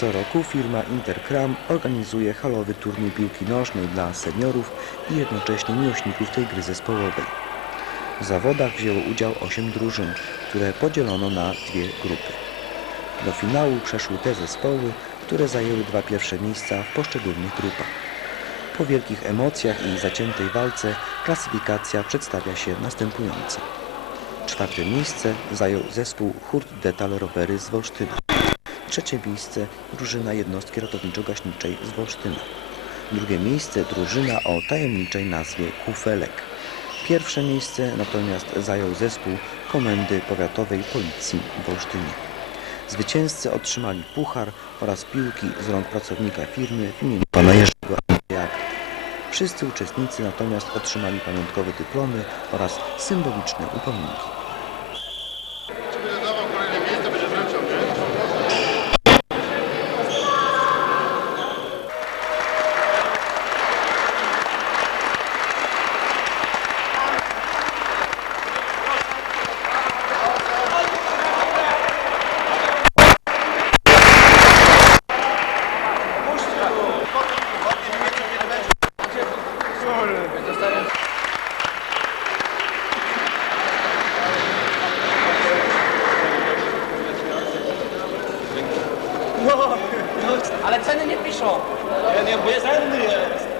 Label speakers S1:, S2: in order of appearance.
S1: Co roku firma Interkram organizuje halowy turniej piłki nożnej dla seniorów i jednocześnie miłośników tej gry zespołowej. W zawodach wzięło udział 8 drużyn, które podzielono na dwie grupy. Do finału przeszły te zespoły, które zajęły dwa pierwsze miejsca w poszczególnych grupach. Po wielkich emocjach i zaciętej walce klasyfikacja przedstawia się następująco. Czwarte miejsce zajął zespół Hurt Detal Rowery z Wolsztyna. Trzecie miejsce drużyna jednostki ratowniczo-gaśniczej z Wolsztyna. Drugie miejsce drużyna o tajemniczej nazwie Kufelek. Pierwsze miejsce natomiast zajął zespół Komendy Powiatowej Policji w Wolsztynie. Zwycięzcy otrzymali puchar oraz piłki z rąk pracownika firmy w imieniu pana Jerzego Andrzejaka. Wszyscy uczestnicy natomiast otrzymali pamiątkowe dyplomy oraz symboliczne upominki.
S2: No, no,
S3: ale ceny nie piszą.
S4: Ja nie, bo jest jest.